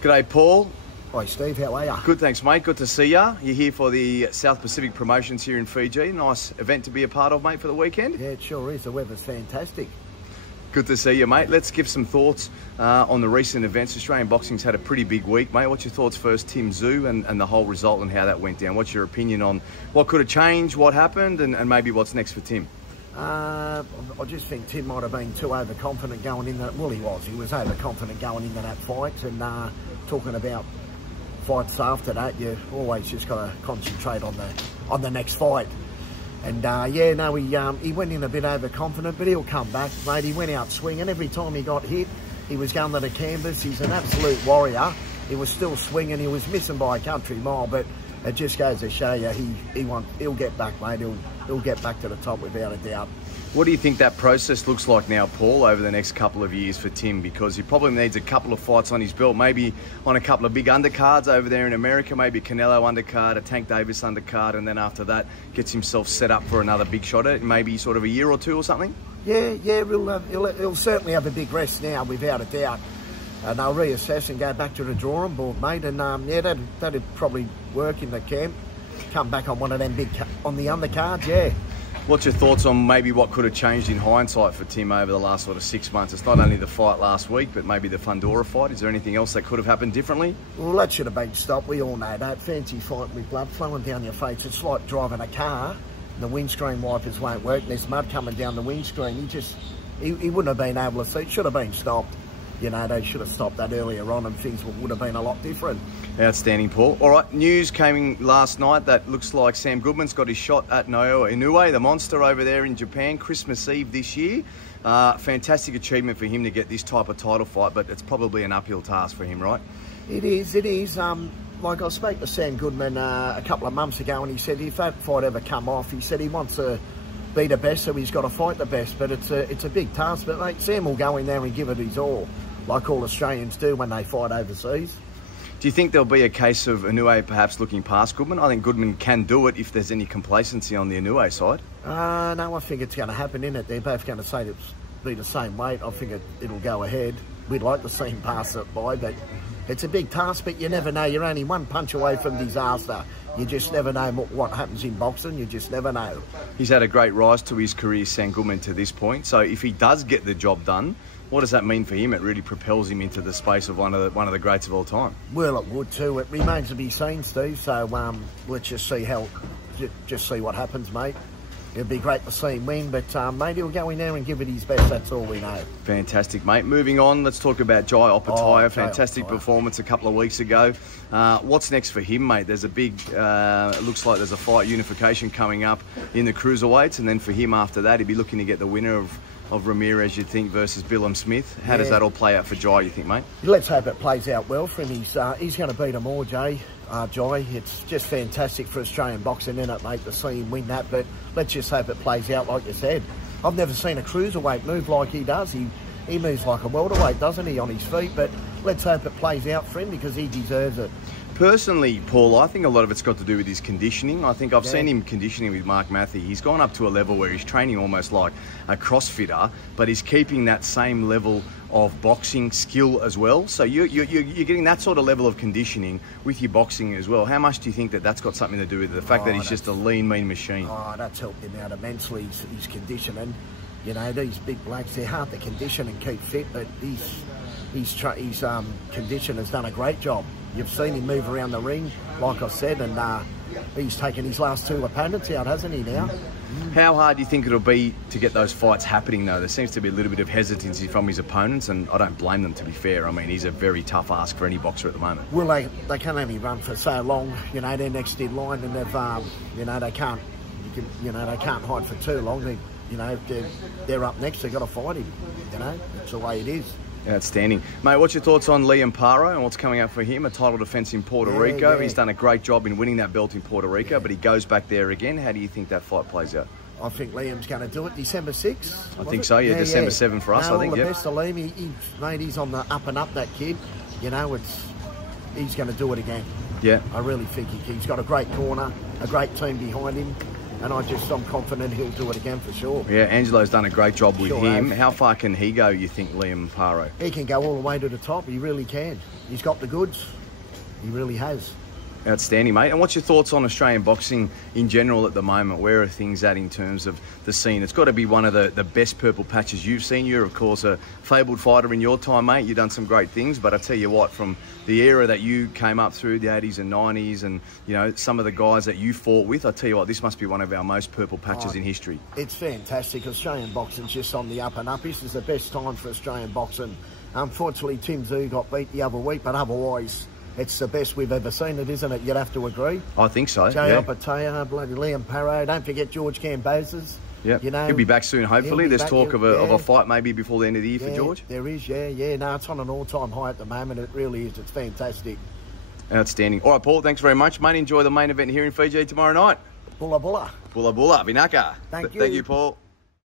G'day, Paul. Hi, Steve. How are you? Good, thanks, mate. Good to see you. You're here for the South Pacific promotions here in Fiji. Nice event to be a part of, mate, for the weekend. Yeah, it sure is. The weather's fantastic. Good to see you, mate. Let's give some thoughts on the recent events. Australian boxing's had a pretty big week, mate. What's your thoughts first, Tszyu, and the whole result and how that went down? What's your opinion on what could have changed, what happened, and maybe what's next for Tim? I just think Tim might have been too overconfident going in that. Well, he was. He was overconfident going into that fight, and talking about fights after that, you always just got to concentrate on the next fight. And yeah, no, he went in a bit overconfident, but he'll come back, mate. He went out swinging. Every time he got hit, he was going to the canvas. He's an absolute warrior. He was still swinging. He was missing by a country mile, but it just goes to show you he'll get back, mate. He'll get back to the top without a doubt. What do you think that process looks like now, Paul, over the next couple of years for Tim? Because he probably needs a couple of fights on his belt, maybe on a couple of big undercards over there in America, maybe Canelo undercard, a Tank Davis undercard, and then after that gets himself set up for another big shot at maybe sort of a year or two or something? Yeah, he'll certainly have a big rest now, without a doubt. And they'll reassess and go back to the drawing board, mate. And yeah, that'd probably work in the camp. Come back on one of them on the undercards, yeah. What's your thoughts on maybe what could have changed in hindsight for Tim over the last sort of 6 months? It's not only the fight last week, but maybe the Fundora fight. Is there anything else that could have happened differently? Well, that should have been stopped. We all know that. Fancy fight with blood flowing down your face. It's like driving a car. The windscreen wipers won't work. There's mud coming down the windscreen. He wouldn't have been able to see. It should have been stopped. You know, they should have stopped that earlier on and things would have been a lot different. Outstanding, Paul. All right, news came last night that looks like Sam Goodman's got his shot at Naoya Inoue, the monster over there in Japan, Christmas Eve this year. Fantastic achievement for him to get this type of title fight, but it's probably an uphill task for him, right? It is. Like I spoke to Sam Goodman a couple of months ago, and he said if that fight ever come off, he said he wants to be the best, so he's got to fight the best. But it's a big task. But mate, Sam will go in there and give it his all, like all Australians do when they fight overseas. Do you think there'll be a case of Inoue perhaps looking past Goodman? I think Goodman can do it if there's any complacency on the Inoue side. No, I think it's going to happen, innit? They're both going to say it'll be the same weight. I think it'll go ahead. We'd like to see him pass it by, but it's a big task, but you never know. You're only one punch away from disaster. You just never know what happens in boxing. You just never know. He's had a great rise to his career, Sam Goodman, to this point. So if he does get the job done, what does that mean for him? It really propels him into the space of one of the greats of all time. Well, it would too. It remains to be seen, Steve. So let's just see what happens, mate. It'd be great to see him win, but mate, he'll go in there and give it his best. That's all we know. Fantastic, mate. Moving on, let's talk about Jai Opetaia. Fantastic performance a couple of weeks ago. What's next for him, mate? There's a big, it looks like there's a fight unification coming up in the cruiserweights, and then for him after that, he'd be looking to get the winner of Ramirez, you'd think, versus Billum Smith. How does that all play out for Jai, you think, mate? Let's hope it plays out well for him. He's going to beat them all, Jai. It's just fantastic for Australian boxing, isn't it, mate, to see him win that. But let's just hope it plays out like you said. I've never seen a cruiserweight move like he does. He moves like a welterweight, doesn't he, on his feet? But let's hope it plays out for him because he deserves it. Personally, Paul, I think a lot of it's got to do with his conditioning. I think I've seen him conditioning with Mark Matthew. He's gone up to a level where he's training almost like a CrossFitter, but he's keeping that same level of boxing skill as well. So you're getting that sort of level of conditioning with your boxing as well. How much do you think that's got something to do with the fact that he's just a lean, mean machine? Oh, that's helped him out immensely, his conditioning. You know, these big blokes, they're hard to condition and keep fit, but his conditioner's done a great job. You've seen him move around the ring, like I said, and he's taken his last two opponents out, hasn't he, now? How hard do you think it'll be to get those fights happening, though? There seems to be a little bit of hesitancy from his opponents, and I don't blame them, to be fair. I mean, he's a very tough ask for any boxer at the moment. Well, they can only run for so long. You know, they're next in line, and they've, you know, they can't hide for too long. They're up next. They've got to fight him. You know, that's the way it is. Outstanding. Mate, what's your thoughts on Liam Paro and what's coming up for him? A title defence in Puerto Rico. Yeah. He's done a great job in winning that belt in Puerto Rico, but he goes back there again. How do you think that fight plays out? I think Liam's going to do it December 6th. I think so, yeah. December 7 for us, I think, all the best to Liam. Mate, he's on the up and up, that kid. You know, he's going to do it again. Yeah. I really think he's got a great corner, a great team behind him. and I'm confident he'll do it again for sure. Yeah, Angelo's done a great job with Sure him. has. How far can he go, you think, Liam Paro? He can go all the way to the top. He really can. He's got the goods. He really has. Outstanding, mate. And what's your thoughts on Australian boxing in general at the moment? Where are things at in terms of the scene? It's got to be one of the best purple patches you've seen. You're, of course, a fabled fighter in your time, mate. You've done some great things. But I tell you what, from the era that you came up through, the 80s and 90s, and, you know, some of the guys that you fought with, I tell you what, this must be one of our most purple patches in history. It's fantastic. Australian boxing's just on the up and up. This is the best time for Australian boxing. Unfortunately, Tszyu got beat the other week, but otherwise, it's the best we've ever seen it, isn't it? You'd have to agree. I think so, Opetaia, bloody Liam Paro. Don't forget George Cambozes. Yeah, you know, he'll be back soon, hopefully. There's talk of a fight maybe before the end of the year for George. There is, yeah. No, it's on an all-time high at the moment. It really is. It's fantastic. Outstanding. All right, Paul, thanks very much, mate. Enjoy the main event here in Fiji tomorrow night. Bulla bulla. Bulla bulla, Vinaka. Thank you. Thank you, Paul.